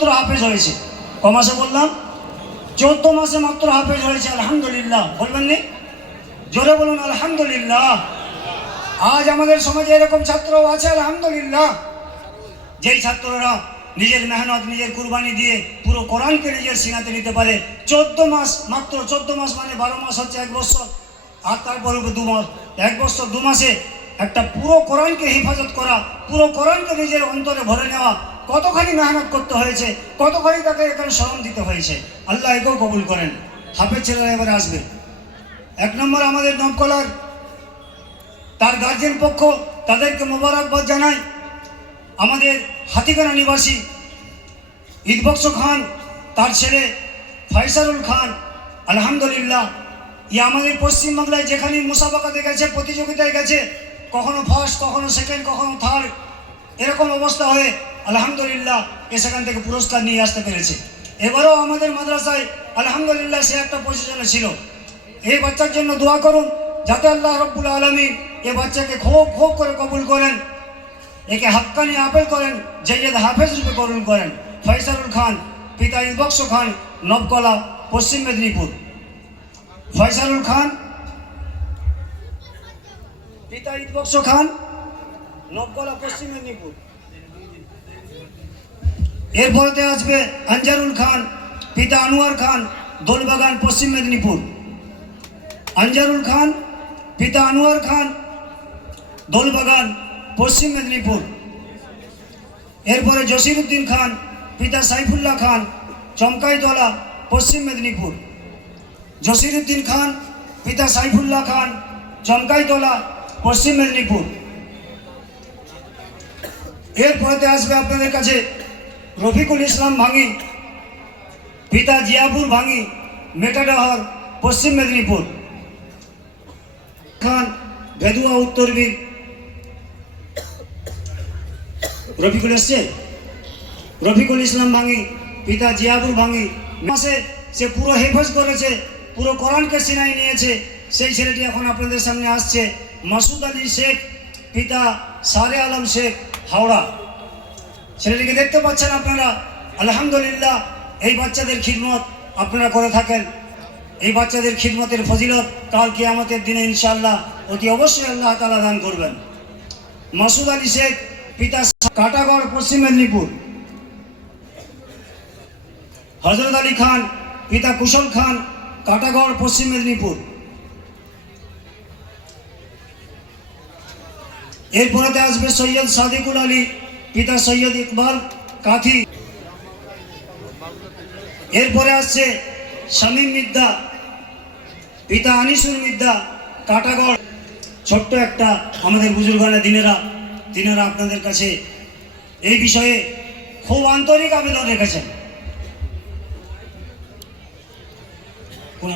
মাত্র হাফেজ হয়েছে। ক মাসে বললাম? 14 মাসে মাত্র হাফেজ হয়েছে। আলহামদুলিল্লাহ বলবেন নি? জোরে বলুন আলহামদুলিল্লাহ। আজ আমাদের সমাজে এরকম ছাত্রও আছে আলহামদুলিল্লাহ, যেই ছাত্ররা নিজের মেহনত নিজের কুরবানি দিয়ে পুরো কোরআনকে নিজের সিনাতে নিতে পারে। 14 মাস, মাত্র 14 মাস মানে 12 মাস হচ্ছে 1 বছর, আর তারপর 2 মাস, 1 বছর 2 মাসে একটা পুরো কোরআনকে হেফাজত করা, পুরো কোরআনকে নিজের অন্তরে ভরে নেওয়া, কতখানি মেহনত করতে হয়েছে, কতখানি তাকে এখানে শ্রম দিতে হয়েছে। আল্লাহ একেও কবুল করেন। হাফেজ ছেলেরা এবারে আসবে। 1 নম্বর আমাদের নবকলার তার গার্জেন পক্ষ, তাদেরকে মোবারকবাদ জানাই। আমাদের হাতিকানা নিবাসী ঈদবক্স খান, তার ছেলে ফয়সালুল খান, আলহামদুলিল্লাহ আমাদের পশ্চিমবাংলায় যেখানে মুসাবাকাতে গেছে, প্রতিযোগিতায় গেছে, কখনো ফার্স্ট, কখনো সেকেন্ড, কখনো থার্ড, এরকম অবস্থা হয়ে আলহামদুলিল্লাহ সেখান থেকে পুরস্কার নিয়ে আসতে পেরেছে। এবারেও আমাদের মাদ্রাসায় আলহামদুলিল্লাহ সে একটা পজিশনে ছিল। এই বাচ্চার জন্য দোয়া করুন, যাতে আল্লাহ রব্বুল আলামিন এই বাচ্চাকে খুব খুব করে কবুল করেন, একে হাক্কানি আপেল করেন, জাইয়েদ হাফেজ রূপে কবুল করেন। ফয়সালুল খান, পিতা ঈদবক্স খান, নবকলা, পশ্চিম মেদিনীপুর। ফয়সালুল খান, পিতা ঈদবক্স খান, নবকলা, পশ্চিম মেদিনীপুর। এরপরে আসবে আনজারুল খান, পিতা আনোয়ার খান, দোলবাগান, পশ্চিম মেদিনীপুর। আনজারুল খান, পিতা আনোয়ার খান, দোলবাগান, পশ্চিম মেদিনীপুর। এরপরে জসিরউদ্দিন খান, পিতা সাইফুল্লাহ খান, চমকাইতলা, পশ্চিম মেদিনীপুর। জসিরউদ্দিন খান, পিতা সাইফুল্লাহ খান, চমকাইতলা, পশ্চিম মেদিনীপুর। এরপরে আসবে আপনাদের কাছে রফিকুল ইসলাম ভাঙি, পিতা জিয়াপুর ভাঙি, মেটাডাহর, পশ্চিম মেদিনীপুর। খান, ভেদুয়া, উত্তরবীর। রফিকুল এসছে? রফিকুল ইসলাম ভাঙি, পিতা জিয়াপুর ভাঙি। মাসে সে পুরো হেফাজ করেছে, পুরো কোরআনকে সিনাই নিয়েছে। সেই ছেলেটি এখন আপনাদের সামনে আসছে। মাসুদ আলী শেখ, পিতা সারে আলম শেখ, হাওড়া। ছেলেটিকে দেখতে পাচ্ছেন আপনারা। আলহামদুলিল্লাহ এই বাচ্চাদের খিদমত আপনারা করে থাকেন। এই বাচ্চাদের খিদমতের ফজিলত কাল কিয়ামতের দিনে ইনশাআল্লাহ অতি অবশ্যই আল্লাহ তাআলা দান করবেন। মাসুদ আলী শেখ, পিতা কাটাগড়, পশ্চিম মেদিনীপুর। হজরত আলী খান, পিতা কুশল খান, কাটাগড়, পশ্চিম মেদিনীপুর। এরপরে আসবে সৈয়দ সাদিকুল আলী, পিতা সৈয়দ ইকবাল, কাথি। এরপরে আসছে শামীম মিদ্দা, পিতা আনিসুর মিদ্দা, কাটাগড়। ছোট্ট একটা আমাদের বুজুর্গানা দিনেরা আপনাদের কাছে এই বিষয়ে খুব আন্তরিক আবেদন রেখেছেন। কোন